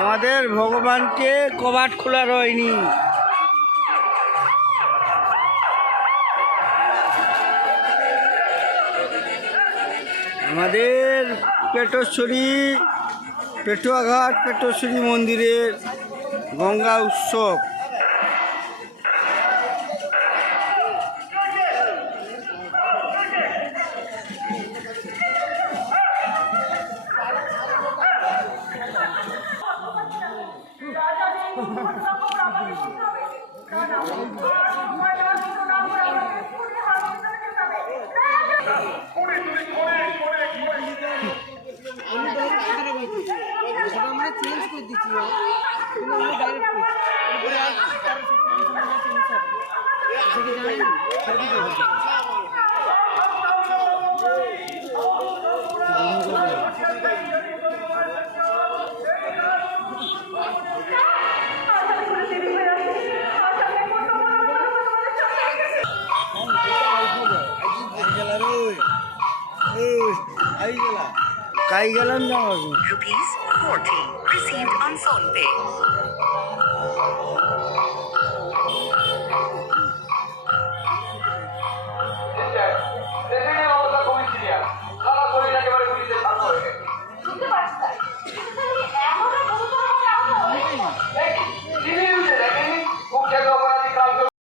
আমাদের ভগবানকে কবাট খোলা রয়নি। আমাদের পেটুয়াঘাট পেটেশ্বরী মন্দিরের গঙ্গা উৎসব। আমরা চেঞ্জ করে দিচ্ছি কিন্তু আমরা ডাইরেক্ট কাই গেলাম জানো Rupees 40 received on PhonePe.